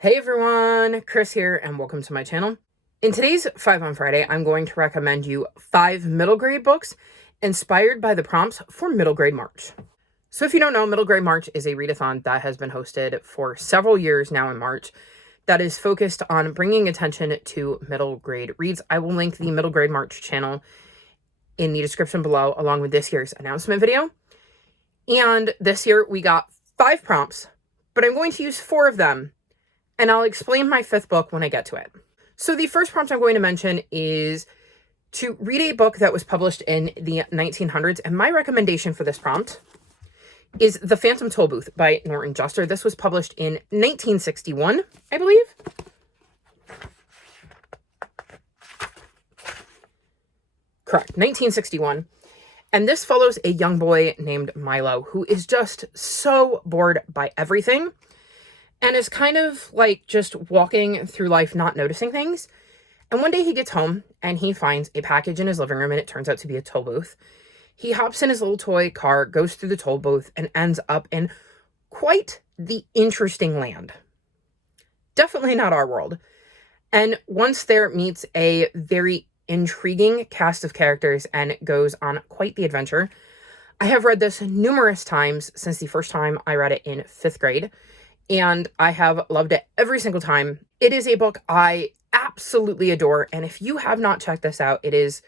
Hey everyone, Chris here and welcome to my channel. In today's 5 on Friday, I'm going to recommend you 5 middle grade books inspired by the prompts for Middle Grade March. So if you don't know, Middle Grade March is a readathon that has been hosted for several years now in March that is focused on bringing attention to middle grade reads. I will link the Middle Grade March channel in the description below along with this year's announcement video. And this year we got 5 prompts, but I'm going to use 4 of them. And I'll explain my 5th book when I get to it. So the first prompt I'm going to mention is to read a book that was published in the 1900s. And my recommendation for this prompt is The Phantom Tollbooth by Norton Juster. This was published in 1961, I believe. Correct, 1961. And this follows a young boy named Milo who is just so bored by everything. And is kind of like just walking through life, not noticing things. And one day he gets home and he finds a package in his living room and it turns out to be a toll booth. He hops in his little toy car, goes through the toll booth and ends up in quite the interesting land. Definitely not our world. And once there meets a very intriguing cast of characters and goes on quite the adventure. I have read this numerous times since the first time I read it in 5th grade. And I have loved it every single time. It is a book I absolutely adore. And if you have not checked this out, it is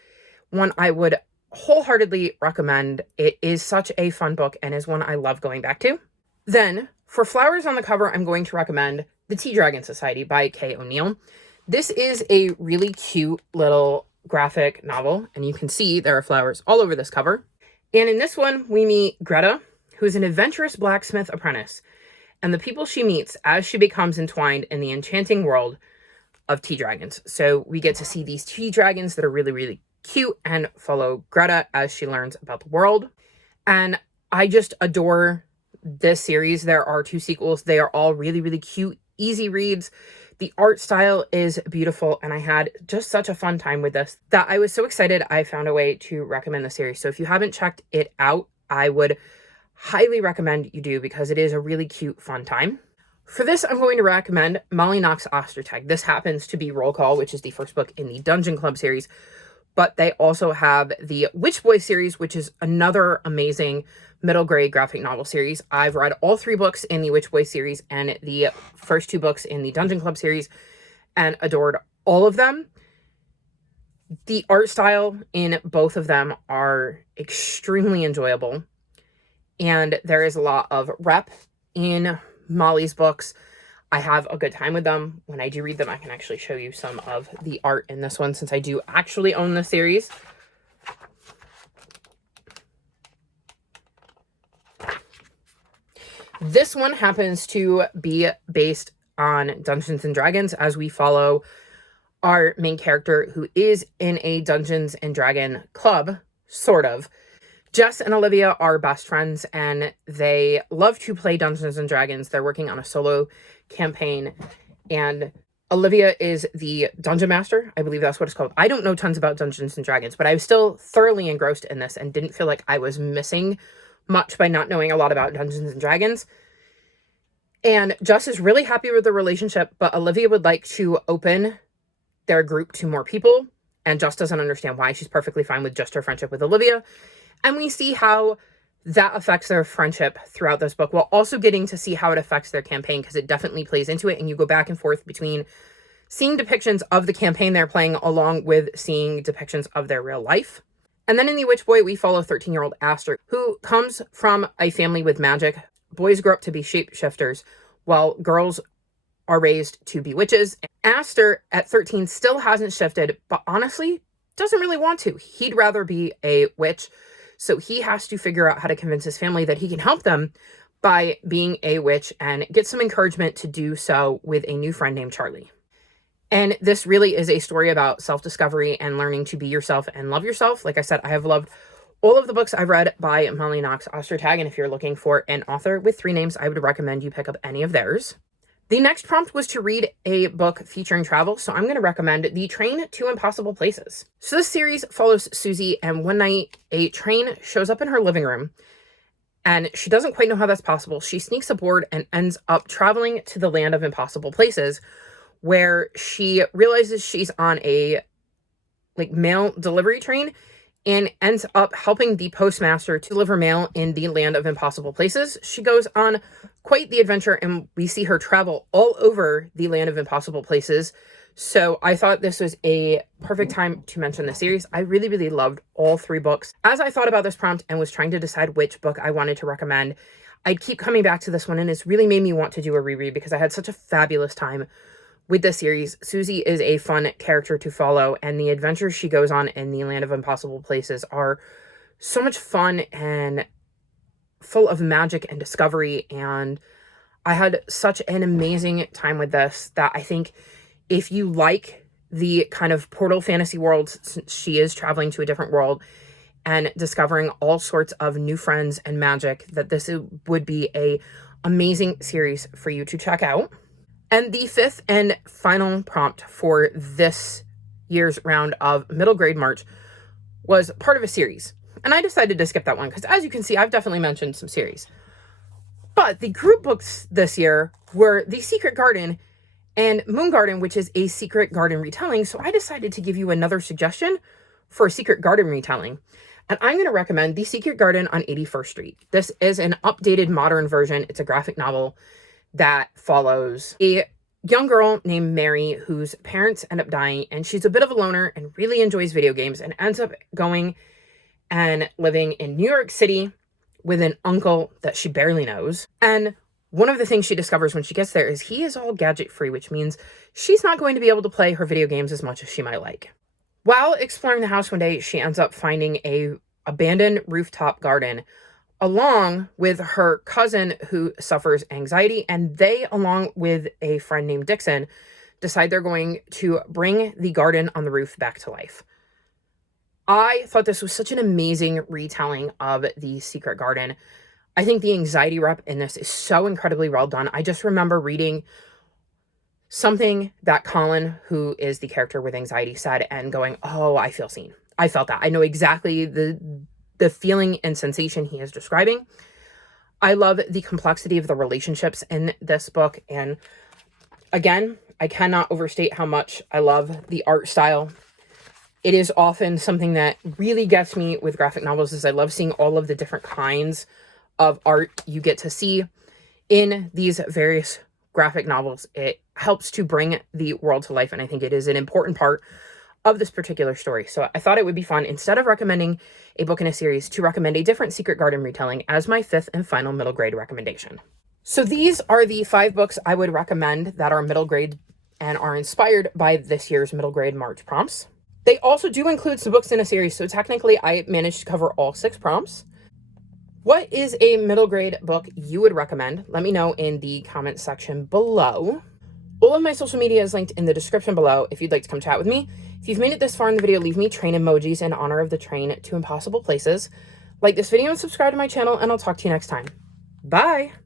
one I would wholeheartedly recommend. It is such a fun book and is one I love going back to. Then, for flowers on the cover, I'm going to recommend The Tea Dragon Society by Kay O'Neill. This is a really cute little graphic novel. And you can see there are flowers all over this cover. And in this one, we meet Greta, who is an adventurous blacksmith apprentice, and the people she meets as she becomes entwined in the enchanting world of tea dragons. So we get to see these tea dragons that are really, really cute and follow Greta as she learns about the world. And I just adore this series. There are 2 sequels. They are all really, really cute, easy reads. The art style is beautiful, and I had just such a fun time with this that I was so excited I found a way to recommend the series. So if you haven't checked it out, I would highly recommend you do because it is a really cute, fun time. For this, I'm going to recommend Molly Knox Ostertag. This happens to be Roll Call, which is the first book in the Dungeon Club series, but they also have the Witch Boy series, which is another amazing middle grade graphic novel series. I've read all 3 books in the Witch Boy series and the first 2 books in the Dungeon Club series and adored all of them. The art style in both of them are extremely enjoyable. And there is a lot of rep in Molly's books. I have a good time with them. When I do read them, I can actually show you some of the art in this one since I do actually own the series. This one happens to be based on Dungeons and Dragons as we follow our main character who is in a Dungeons and Dragon club, sort of. Jess and Olivia are best friends and they love to play Dungeons and Dragons. They're working on a solo campaign and Olivia is the dungeon master. I believe that's what it's called. I don't know tons about Dungeons and Dragons, but I was still thoroughly engrossed in this and didn't feel like I was missing much by not knowing a lot about Dungeons and Dragons. And Jess is really happy with the relationship, but Olivia would like to open their group to more people. And Jess doesn't understand why. She's perfectly fine with just her friendship with Olivia. And we see how that affects their friendship throughout this book, while also getting to see how it affects their campaign, because it definitely plays into it. And you go back and forth between seeing depictions of the campaign they're playing along with seeing depictions of their real life. And then in The Witch Boy, we follow 13-year-old Aster, who comes from a family with magic. Boys grow up to be shapeshifters, while girls are raised to be witches. Aster, at 13, still hasn't shifted, but honestly, doesn't really want to. He'd rather be a witch. So he has to figure out how to convince his family that he can help them by being a witch and get some encouragement to do so with a new friend named Charlie. And this really is a story about self-discovery and learning to be yourself and love yourself. Like I said, I have loved all of the books I've read by Molly Knox Ostertag. And if you're looking for an author with 3 names, I would recommend you pick up any of theirs. The next prompt was to read a book featuring travel, so I'm going to recommend The Train to Impossible Places. So this series follows Susie, and one night a train shows up in her living room, And she doesn't quite know how that's possible. She sneaks aboard and ends up traveling to the land of impossible places, where she realizes she's on a mail delivery train and ends up helping the postmaster to deliver mail in the land of impossible places. She goes on quite the adventure, and we see her travel all over the land of impossible places. So I thought this was a perfect time to mention the series. I really, really loved all 3 books. As I thought about this prompt and was trying to decide which book I wanted to recommend, I'd keep coming back to this one, and it's really made me want to do a reread because I had such a fabulous time with this series. Susie is a fun character to follow, and the adventures she goes on in the land of impossible places are so much fun and full of magic and discovery, and I had such an amazing time with this that I think if you like the kind of portal fantasy world, since she is traveling to a different world and discovering all sorts of new friends and magic, that this would be a amazing series for you to check out. And the 5th and final prompt for this year's round of middle grade March was part of a series. And I decided to skip that one because, as you can see, I've definitely mentioned some series. But the group books this year were The Secret Garden and Moon Garden, which is a Secret Garden retelling. So I decided to give you another suggestion for a Secret Garden retelling. And I'm going to recommend The Secret Garden on 81st Street. This is an updated modern version. It's a graphic novel that follows a young girl named Mary whose parents end up dying, and she's a bit of a loner and really enjoys video games and ends up going and living in New York City with an uncle that she barely knows. And one of the things she discovers when she gets there is he is all gadget free, which means she's not going to be able to play her video games as much as she might like. While exploring the house one day, she ends up finding a abandoned rooftop garden along with her cousin who suffers anxiety, and they, along with a friend named Dixon, decide they're going to bring the garden on the roof back to life. I thought this was such an amazing retelling of The Secret Garden. I think the anxiety rep in this is so incredibly well done. I just remember reading something that Colin, who is the character with anxiety, said and going, oh, I feel seen. I felt that. I know exactly the feeling and sensation he is describing. I love the complexity of the relationships in this book. And again, I cannot overstate how much I love the art style. It is often something that really gets me with graphic novels, is I love seeing all of the different kinds of art you get to see in these various graphic novels. It helps to bring the world to life, and I think it is an important part of this particular story. So I thought it would be fun, instead of recommending a book in a series, to recommend a different Secret Garden retelling as my 5th and final middle grade recommendation. So these are the 5 books I would recommend that are middle grade and are inspired by this year's middle grade March prompts. They also do include some books in a series, so technically I managed to cover all 6 prompts. What is a middle grade book you would recommend? Let me know in the comment section below. All of my social media is linked in the description below if you'd like to come chat with me. If you've made it this far in the video, leave me train emojis in honor of the train to impossible places. Like this video and subscribe to my channel, and I'll talk to you next time. Bye!